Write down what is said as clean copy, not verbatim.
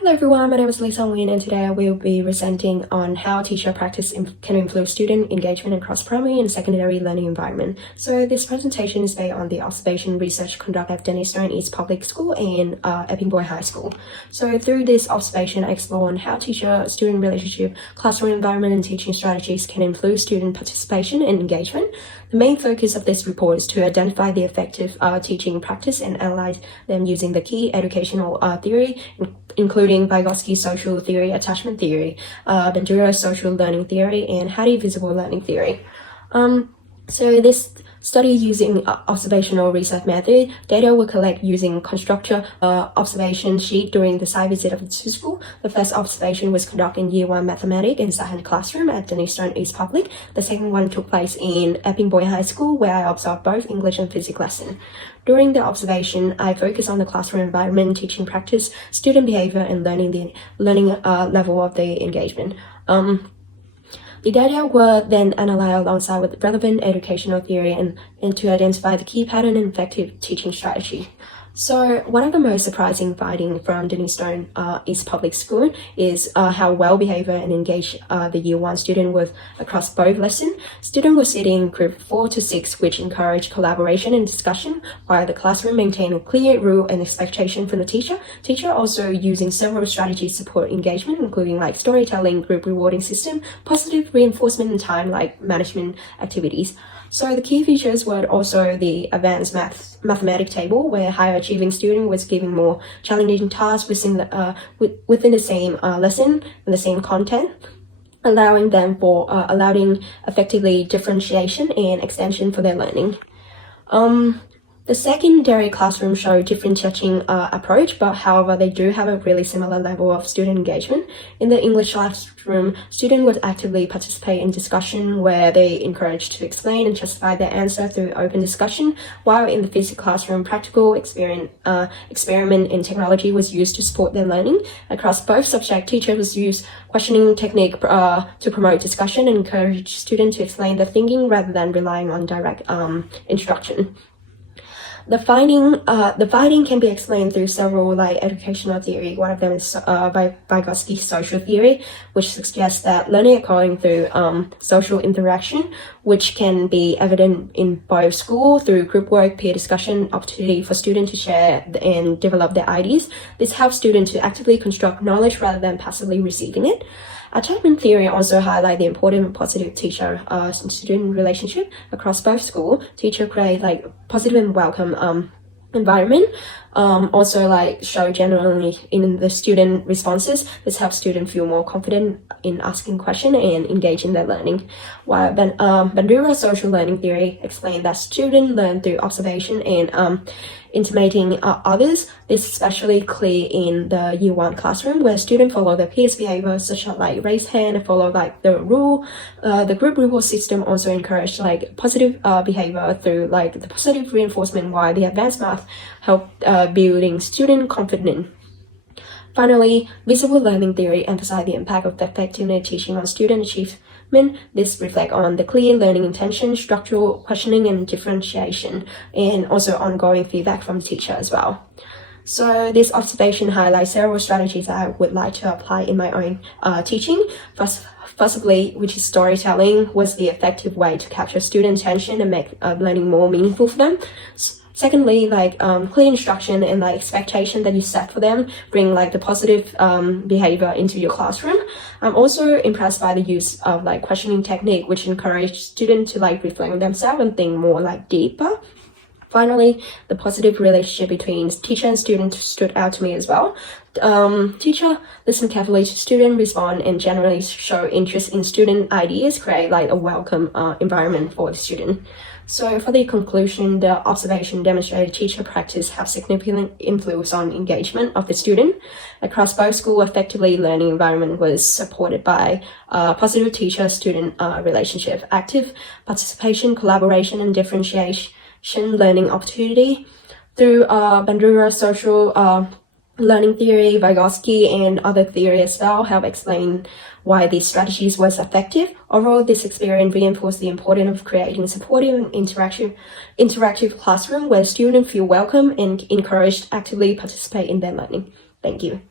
Hello everyone, my name is Lisa Nguyen and today I will be presenting on how teacher practice can improve student engagement across primary and secondary learning environment. So this presentation is based on the observation research conducted at Dennis Stone East Public School and Epping Boys High School. So through this observation, I explore on how teacher-student relationship, classroom environment and teaching strategies can improve student participation and engagement. The main focus of this report is to identify the effective teaching practice and analyze them using the key educational theory, including Vygotsky's social theory, attachment theory, Bandura's social learning theory, and Hattie visible learning theory. So this study using observational research method, data were collected using constructor observation sheet during the site visit of the school. The first observation was conducted in Year 1 Mathematics in Sahand classroom at Dennis Stone East Public. The second one took place in Epping Boys High School, where I observed both English and physics lesson. During the observation, I focused on the classroom environment, teaching practice, student behavior, and learning level of the engagement. The data were then analyzed alongside with relevant educational theory and to identify the key pattern and effective teaching strategy. So one of the most surprising findings from Dennis Stone East Public School is how well behavior and engaged the Year 1 student was across both lessons. Students were sitting in group 4 to 6, which encouraged collaboration and discussion, while the classroom maintained a clear rule and expectation from the teacher. Teacher also using several strategies to support engagement, including like storytelling, group rewarding system, positive reinforcement, and time like management activities. So the key features were also the advanced mathematics table, where higher achieving student was given more challenging tasks within the same lesson and the same content, allowing effectively differentiation and extension for their learning. The secondary classroom showed different teaching approach, but however, they do have a really similar level of student engagement. In the English classroom, students would actively participate in discussion where they encouraged to explain and justify their answer through open discussion, while in the physics classroom, practical experiment in technology was used to support their learning. Across both subjects, teachers used questioning technique to promote discussion and encourage students to explain their thinking rather than relying on direct instruction. The finding can be explained through several educational theory. One of them is Vygotsky's social theory, which suggests that learning occurring through social interaction, which can be evident in both school through group work, peer discussion, opportunity for students to share and develop their ideas. This helps students to actively construct knowledge rather than passively receiving it. Attachment theory also highlights the importance of positive teacher-student relationship across both schools. Teacher create positive and welcome environment. Also show generally in the student responses. This helps students feel more confident in asking questions and engage in their learning. While Bandura's social learning theory explained that students learn through observation and intimating others. This is especially clear in the Year 1 classroom, where students follow their peers' behavior, such as raise hand and follow the rule. The group reward system also encouraged positive behavior through the positive reinforcement, while the advanced math help building student confidence. Finally, visible learning theory emphasized the impact of effective teaching on student achievement. This reflects on the clear learning intention, structural questioning and differentiation, and also ongoing feedback from the teacher as well. So this observation highlights several strategies that I would like to apply in my own teaching. Firstly, which is storytelling, was the effective way to capture student attention and make learning more meaningful for them. Secondly, clear instruction and expectation that you set for them bring the positive behavior into your classroom. I'm also impressed by the use of questioning technique, which encourage students to reflect on themselves and think more deeper. Finally, the positive relationship between teacher and student stood out to me as well. Teacher listen carefully to student, respond, and generally show interest in student ideas, create a welcome environment for the student. So for the conclusion, the observation demonstrated teacher practice have significant influence on engagement of the student. Across both school, effectively learning environment was supported by positive teacher-student relationship, active participation, collaboration, and differentiation learning opportunity. Through Bandura's social learning theory, Vygotsky, and other theory as well help explain why these strategies was effective. Overall, this experience reinforced the importance of creating a supportive and interactive classroom where students feel welcome and encouraged to actively participate in their learning. Thank you.